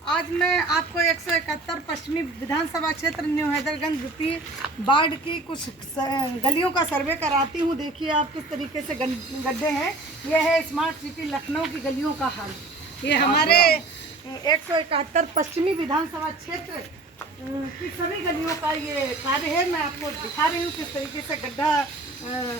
आज मैं आपको 171 पश्चिमी विधानसभा क्षेत्र न्यू हैदरगंज द्वितीय वार्ड की कुछ गलियों का सर्वे कराती हूँ। देखिए आप किस तरीके से गड्ढे हैं। ये है स्मार्ट सिटी लखनऊ की गलियों का हाल। ये हमारे 171 पश्चिमी विधानसभा क्षेत्र की सभी गलियों का ये कार्य है। मैं आपको दिखा रही हूँ किस तरीके से गड्ढा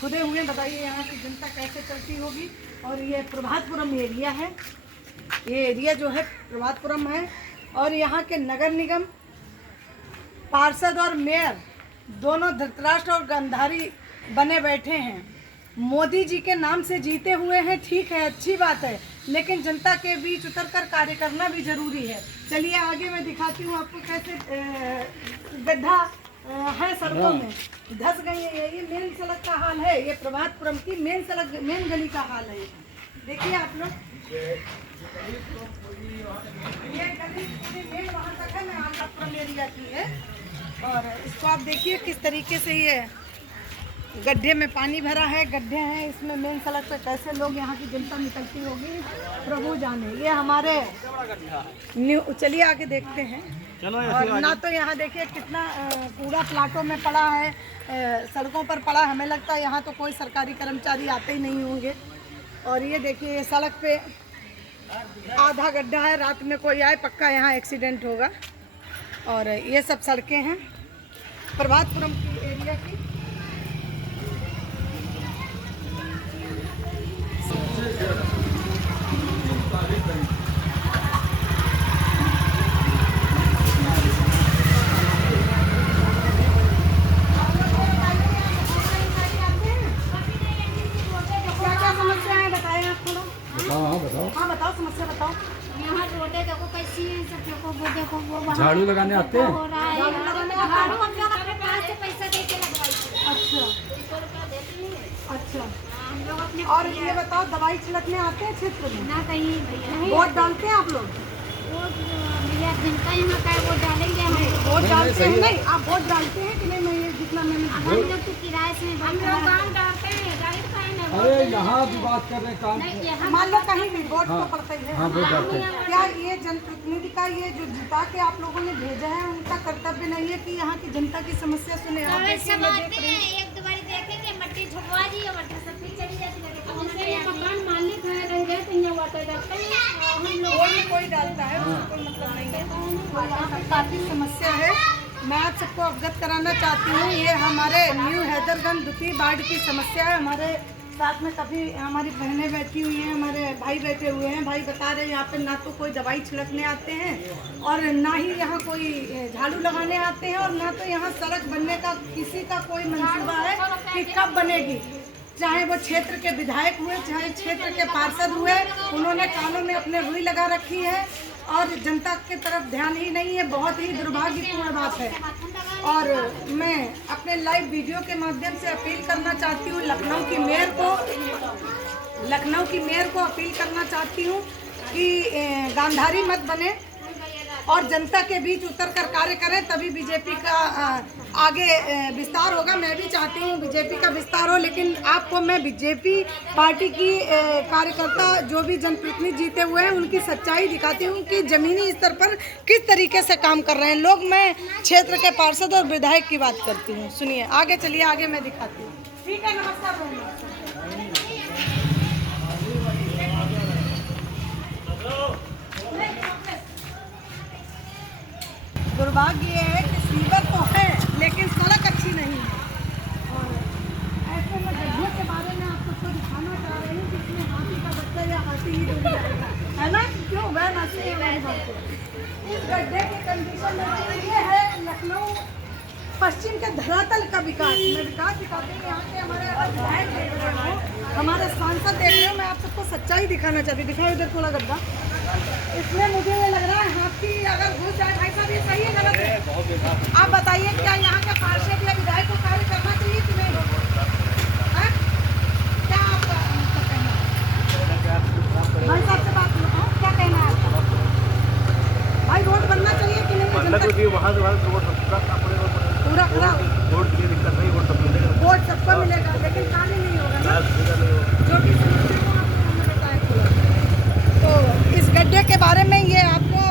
खुदे हुए। बताइए यहाँ की जनता कैसे चलती होगी। और ये प्रभातपुरम एरिया है। ये एरिया जो है प्रभातपुरम है और यहाँ के नगर निगम पार्षद और मेयर दोनों धृतराष्ट्र और गांधारी बने बैठे हैं। मोदी जी के नाम से जीते हुए हैं, ठीक है, अच्छी बात है, लेकिन जनता के बीच उतरकर कार्य करना भी जरूरी है। चलिए आगे मैं दिखाती हूँ आपको कैसे गड्ढा है सड़कों में धंस गई है। ये मेन सड़क का हाल है। ये प्रभातपुरम की मेन सड़क मेन गली का हाल है। देखिए आप लोग, ये गली पूरी मेन वहाँ तक है, मैं आलमपुरम एरिया की है। और इसको आप देखिए किस तरीके से ये गड्ढे में पानी भरा है। गड्ढे हैं इसमें मेन सड़क पे, कैसे लोग यहाँ की जनता निकलती होगी प्रभु जाने। ये हमारे चलिए आगे देखते हैं। और ना तो यहाँ देखिए कितना कूड़ा प्लाटों में पड़ा है, सड़कों पर पड़ा। हमें लगता है यहाँ तो कोई सरकारी कर्मचारी आते ही नहीं होंगे। और ये देखिए ये सड़क पे आधा गड्ढा है, रात में कोई आए पक्का यहाँ एक्सीडेंट होगा। और ये सब सड़कें हैं प्रभातपुरम की एरिया की। बताओ समस्या बताओ। यहाँ रोडे देखो कैसी है, सब देखो वो देखो वो झाड़ू लगाने आते हैं। झाड़ू हम लोग अपने पास से पैसा दे के लगवाई। अच्छा अच्छा। हम लोग अपने और ये बताओ दवाई छिड़कने आते हैं क्षेत्र में? ना कहीं भैया वोट डालते हैं आप लोग? वो भैया जिनका यहाँ का है वो डालेंगे हम। वोट डालते हैं? नहीं आप वोट डालते हैं कि नहीं? मैं ये जितना मैंने हम लोग तो किराए से हम लोग काम डालते हैं, गाड़ी का है ना। अरे यहाँ भी बात कर रहे हैं काम। मान लो कहीं भी वोट तो पड़ता ही है। हाँ वोट डालते हैं। क्या ये जनप्रतिनिधि का ये जो जिता के आप लोगों ने भेजा है उनका कर्तव्य नहीं है कि यहाँ की जनता की समस्या सुने? आप देखिए, मैं देख रही हूँ। एक दो बार देखेंगे, मट्टी झुकवा दी और मट्टी सब फिर चली जाती है। मकान मालिक है रहेंगे तो यहाँ वाटर डालते हैं। हम लोग कोई डालता है, उसको कोई मतलब नहीं है। यहाँ पर काफ़ी समस्या है। मैं आप सबको अवगत कराना चाहती हूँ। ये हमारे न्यू हैदरगंज द्वितीय वार्ड की समस्या है। हमारे साथ में काफ़ी हमारी बहनें बैठी हुई हैं, हमारे भाई बैठे हुए हैं। भाई बता रहे हैं यहाँ पे ना तो कोई दवाई छिड़कने आते हैं और ना ही यहाँ कोई झाड़ू लगाने आते हैं, और ना तो यहाँ सड़क बनने का किसी का कोई मंसूबा है कि कब बनेगी। चाहे वो क्षेत्र के विधायक हुए, चाहे क्षेत्र के पार्षद हुए, उन्होंने कानों में अपने रुई लगा रखी है और जनता की तरफ ध्यान ही नहीं है। बहुत ही दुर्भाग्यपूर्ण बात है। और मैं अपने लाइव वीडियो के माध्यम से अपील करना चाहती हूँ लखनऊ की मेयर को अपील करना चाहती हूँ कि गांधारी मत बने और जनता के बीच उतरकर कार्य करें, तभी बीजेपी का आगे विस्तार होगा। मैं भी चाहती हूँ बीजेपी का विस्तार हो, लेकिन आपको मैं बीजेपी पार्टी की कार्यकर्ता जो भी जनप्रतिनिधि जीते हुए हैं उनकी सच्चाई दिखाती हूँ कि ज़मीनी स्तर पर किस तरीके से काम कर रहे हैं लोग। मैं क्षेत्र के पार्षद और विधायक की बात करती हूँ। सुनिए आगे, चलिए आगे मैं दिखाती हूँ। ठीक है, नमस्कार। दुर्भाग्य ये है कि सीवर तो है लेकिन सड़क अच्छी नहीं है। और ऐसे में गड्ढे के बारे में आप सबको दिखाना चाह रही हूँ, जिसमें हाथी का बच्चा या हाथी ही डूब जाएगा, है ना? क्यों वह नशे इस गड्ढे की कंडीशन में ये है लखनऊ पश्चिम के धरातल का विकास। मैं विकास दिखाती हूँ। यहाँ के हमारे विधायक देख रहे हो, हमारे सांसद देख रहे हो। मैं आप सबको सच्चाई दिखाना चाहती हूँ। दिखाओ इधर थोड़ा गड्ढा। इसमें मुझे ये लग रहा है हाथी अगर घुस जाए। भाई साहब ये सही है गलत है? आप बताइए, क्या यहाँ के पार्षद या विधायक को कार्य करना चाहिए कि नहीं? क्या आपका कहना है? भाई साहब से बात करो, क्या कहना है आपका? भाई रोड बनना चाहिए कि नहीं? पूरा वोट सबको मिलेगा, लेकिन कार्य नहीं होगा ना। जो भी समस्या हो आपको हमने बताया। तो इस गड्ढे के बारे में ये आपको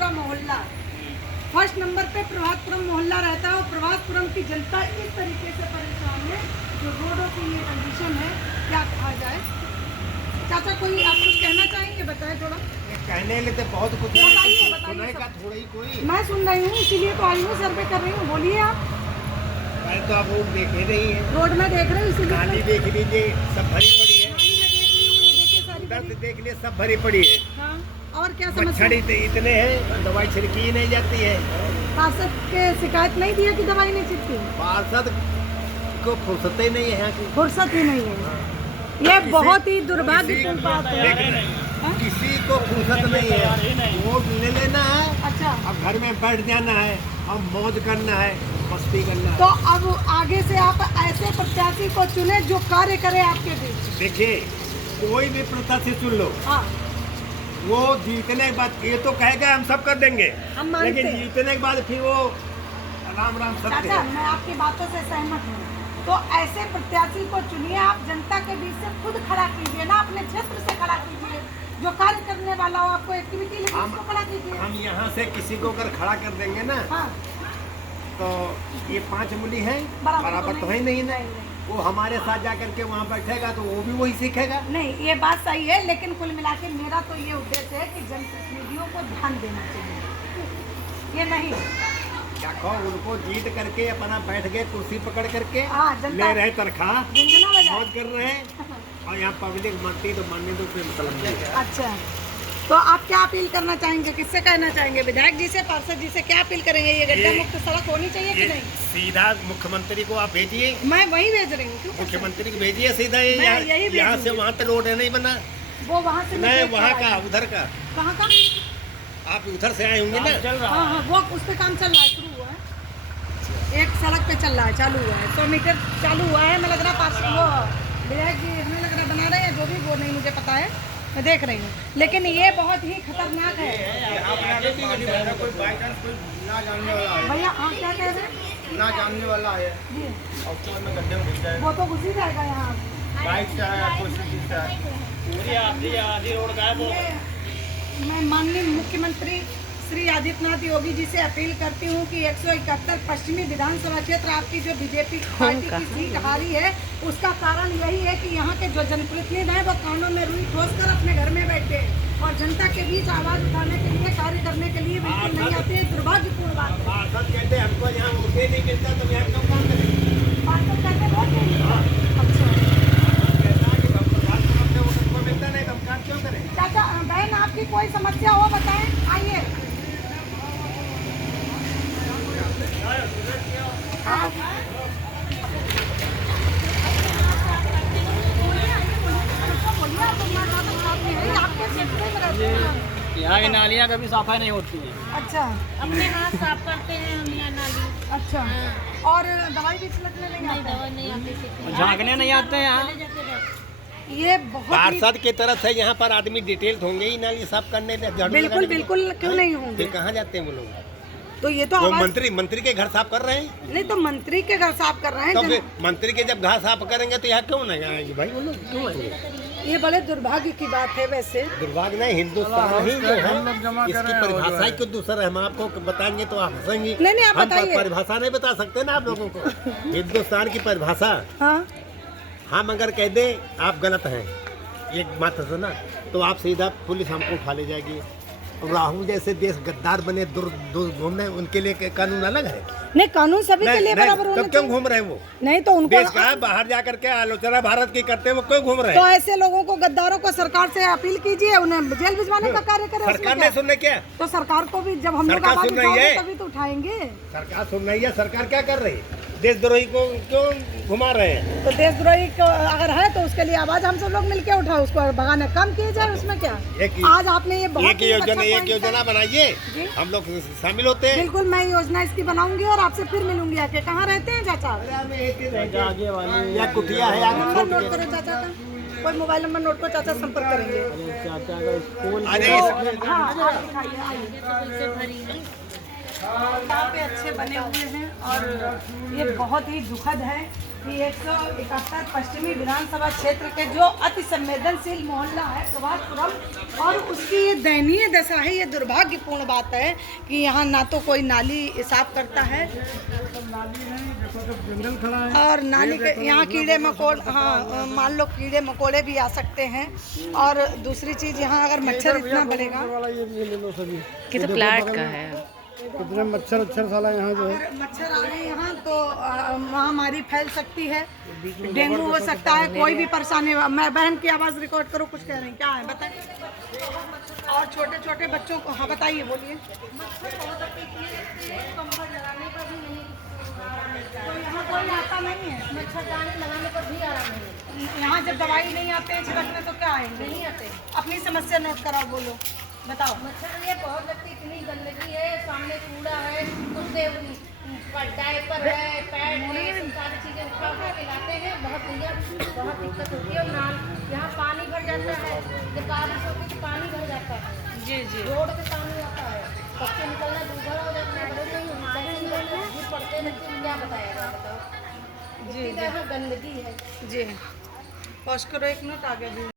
पूरा मोहल्ला। फर्स्ट नंबर पे प्रभातपुरम मोहल्ला रहता है और प्रभातपुरम की जनता इस तरीके से परेशान है, जो रोडों की ये कंडीशन है, क्या कहा जाए। चाचा कोई आप कुछ कहना चाहेंगे, बताएं थोड़ा। कहने लिए तो बहुत कुछ है, बताइए, सुनने बताइए का सब। थोड़ा ही कोई। मैं सुन रही हूँ, इसीलिए तो आई हूँ, सर्वे कर रही हूँ, बोलिए आप। मैं तो आप वो देखे नहीं है, रोड में देख रहे हो, इसीलिए नाली देख लीजिए सब भरी पड़ी है, नाली में देख रही हूँ, ये देखिए सारी उधर बड़ी- से देख लिए सब भरी पड़ी है। हाँ, और क्या समस्या। मच्छर इतने हैं, दवाई छिड़की ही नहीं जाती है। पार्षद के शिकायत नहीं दिया कि दवाई नहीं छिड़की, पार्षद को फुर्सत ही नहीं है यहाँ की। फुर्सत ही नहीं है। ये बहुत ही दुर्भाग्यपूर्ण बात है। हाँ? किसी को फुर्सत नहीं है, वोट ले लेना है, अच्छा, अब घर में बैठ जाना है, अब मौज करना है, मस्ती करना तो है। अब आगे से आप ऐसे प्रत्याशी को चुने जो कार्य करे आपके बीच। देखिए कोई भी प्रत्याशी चुन लो, हाँ, वो जीतने के बाद ये तो कहेगा हम सब कर देंगे, हम मानते लेकिन हैं। जीतने के बाद फिर वो राम राम सत्य चाचा है। मैं आपकी बातों से सहमत हूँ। तो ऐसे प्रत्याशी को चुनिए, आप जनता के बीच से खुद खड़ा कीजिए ना, अपने क्षेत्र से खड़ा कीजिए, जो कार्य करने वाला हो, आपको एक्टिविटी लगे उसको खड़ा कीजिए। हम यहाँ से किसी को अगर खड़ा कर देंगे ना, हाँ, तो ये 5 मूली हैं, बराबर तो है नहीं ना। वो हमारे साथ जा करके वहाँ बैठेगा तो वो भी वही सीखेगा। नहीं ये बात सही है, लेकिन कुल मिला के मेरा तो ये उद्देश्य है कि जनप्रतिनिधियों को ध्यान देना चाहिए, ये नहीं। क्या कहो, उनको जीत करके अपना बैठ गए कुर्सी पकड़ करके, हाँ, जनता- ले रहे तनख्वाह, झुंझुना बजाए। मौज कर रहे हैं, और यहाँ पब्लिक मरती तो मरने दो, कोई मतलब नहीं है। अच्छा, तो आप क्या अपील करना चाहेंगे, किससे कहना चाहेंगे, विधायक जी से, पार्षद जी से क्या अपील करेंगे? ये गड्ढा मुक्त सड़क होनी चाहिए कि ये नहीं? सीधा मुख्यमंत्री को आप भेजिए, मैं वही भेज रही हूँ। क्यों? मुख्यमंत्री को भेजिए सीधा, ये मैं यही भेजूंगी। यहाँ से वहाँ तक रोड नहीं बना, वो वहाँ से नहीं निकल वहाँ कर का आए। उधर का, कहाँ का? आप उधर से आए होंगे ना। हाँ हाँ, वो उस पे काम चल रहा है, शुरू हुआ है, एक सड़क पे चल रहा है, चालू हुआ है, 100 मीटर चालू हुआ है। मैं लग रहा पार्षद वो विधायक जी हमें लग रहा बना रहे हैं, जो भी वो नहीं मुझे पता है, मैं देख रही हूँ, लेकिन ये बहुत ही खतरनाक है। भैया आप क्या कह रहे हैं? ना जानने वाला है, जी, में गड्ढे में घुस जाए, वो तो घुस ही जाएगा यहाँ। बाइक से आया, कोशिश से ये मैं माननीय मुख्यमंत्री श्री आदित्यनाथ योगी जी से अपील करती हूँ कि 171 पश्चिमी विधानसभा क्षेत्र आपकी जो बीजेपी पार्टी की सीट हारी है, उसका कारण यही है कि यहाँ के जो जनप्रतिनिधि हैं वो कानों में रुई ठोस कर अपने घर में बैठे और जनता के बीच आवाज उठाने के लिए, कार्य करने के लिए बिल्कुल नहीं आते हैं। दुर्भाग्यपूर्ण बात है। पार्षद कहते हैं हमको यहाँ वोटे नहीं मिलता, तो यहाँ क्यों काम करें? पार्षद कहते वोट नहीं मिलता। अच्छा कहता है कि हम प्रधानमंत्री से वोट हमको मिलता नहीं, तो हम काम क्यों करें? चाचा, बहन आपकी कोई समस्या हो बताएं, आइए। यहाँ की नालियाँ कभी सफाई नहीं होती है। अच्छा अपने हाथ साफ करते हैं हम यहाँ नाली। अच्छा, और दवाई भी छिड़कने नहीं नहीं, आता है? दवा नहीं आती थी। झांकने नहीं आते हैं यहाँ। चले जाते रहते। ये बहुत ही पार्षद की तरफ से यहाँ पर आदमी डिटेल होंगे ही नाली साफ करने, झाड़ू बिल्कुल लगाने के लिए। बिल्कुल क्यों नहीं होंगे। फिर कहाँ जाते हैं वो लोग? तो ये तो वो आवाज मंत्री के घर साफ कर रहे हैं, नहीं, तो मंत्री के घर साफ कर रहे हैं तो फिर मंत्री के जब घर साफ करेंगे तो यहाँ क्यों नहीं आएंगे भाई वो लोग? क्यों आएंगे? ये बड़े दुर्भाग्य की बात है वैसे। दुर्भाग्य नहीं, हिंदुस्तान ही जो है इसकी परिभाषा ही कुछ दूसरा है। हम आपको बताएंगे तो आप हंसेंगे। नहीं, आप हम बताइए। परिभाषा नहीं बता सकते ना आप लोगों को, हिंदुस्तान की परिभाषा। हाँ, हम अगर कह दें आप गलत हैं एक बात है ना, तो आप सीधा पुलिस हमको उठा ले जाएगी। राहुल जैसे देश गद्दार बने दूर घूमने, उनके लिए कानून अलग है। नहीं कानून सभी के लिए बराबर होना तब क्यों चाहिए। घूम रहे हैं वो? नहीं तो उनको देश का है, बाहर जा करके आलोचना भारत की करते हैं, वो क्यों घूम रहे तो हैं? ऐसे लोगों को, गद्दारों को सरकार से अपील कीजिए, उन्हें जेल भिजवाने का कार्य करें। उसमें सरकार क्या? नहीं सुन रही क्या? तो सरकार को भी जब हम लोग सरकार आवाज सुन रही उठाओगे है। तभी तो उठाएंगे। सरकार सुन रही है, सरकार क्या कर रही है? देशद्रोही को क्यों घुमा रहे हैं? तो देशद्रोही को अगर है तो उसके लिए आवाज हम सब लोग मिलके उठाओ, उसको भगाने कम किए जाए, उसमें क्या। आज आपने ये बहुत एक ही अच्छा योजना, एक point योजना कहा। बनाइए, जी। हम लोग शामिल होते हैं। बिल्कुल, मैं योजना इसकी बनाऊंगी और आपसे फिर मिलूंगी आके। कहाँ रहते हैं चाचा? आगे वाली या कुटिया है या नंबर नोट करो चाचा का, कोई मोबाइल नंबर नोट करो, चाचा संपर्क करेंगे। चाचा का स्कूल अरे हाँ, आप दिखाइए, आइए। यहाँ पे अच्छे बने हुए हैं और ये बहुत ही दुखद है कि 171 पश्चिमी विधानसभा क्षेत्र के जो अति संवेदनशील मोहल्ला है प्रभातपुरम, और उसकी ये दयनीय दशा है, ये दुर्भाग्यपूर्ण बात है कि यहाँ ना तो कोई नाली साफ करता है और नाली के यहाँ कीड़े मकोड़े, हाँ मान लो कीड़े मकोड़े भी आ सकते हैं। और दूसरी चीज़ यहाँ अगर मच्छर इतना बढ़ेगा, किस प्लाट का है, कितने मच्छर साला यहाँ जो है। अगर मच्छर आ गए यहाँ तो महामारी फैल सकती है, डेंगू हो सकता है, कोई भी परेशानी। मैं बहन की आवाज़ रिकॉर्ड करो, कुछ कह रही हैं, क्या है बताइए। और छोटे छोटे बच्चों को, हाँ बताइए, बोलिए। तो यहाँ कोई आता नहीं है, मच्छरदानी लगाने पर भी आराम नहीं है। यहाँ जब दवाई नहीं आते हैं छिड़कने तो क्या आएंगे? नहीं आते। अपनी समस्या नोट कराओ, बोलो, बताओ। मच्छर ये बहुत लगती, इतनी गंदगी है, सामने कूड़ा है, कुत्ते डायपर है, पैड है, सब सारी चीज़ें उठा उठा के लाते हैं। बहुत बहुत दिक्कत होती है। और नाल यहाँ पानी भर जाता है, जब बारिश होती है तो पानी भर जाता है, जी रोड पे पानी आता है, बच्चे निकलना दूसरा हो जाता है, बड़े नहीं निकलना पड़ते बच्चे, क्या बताया बताओ। जी, गंदगी है जी, पॉज करो, एक मिनट, आगे भी।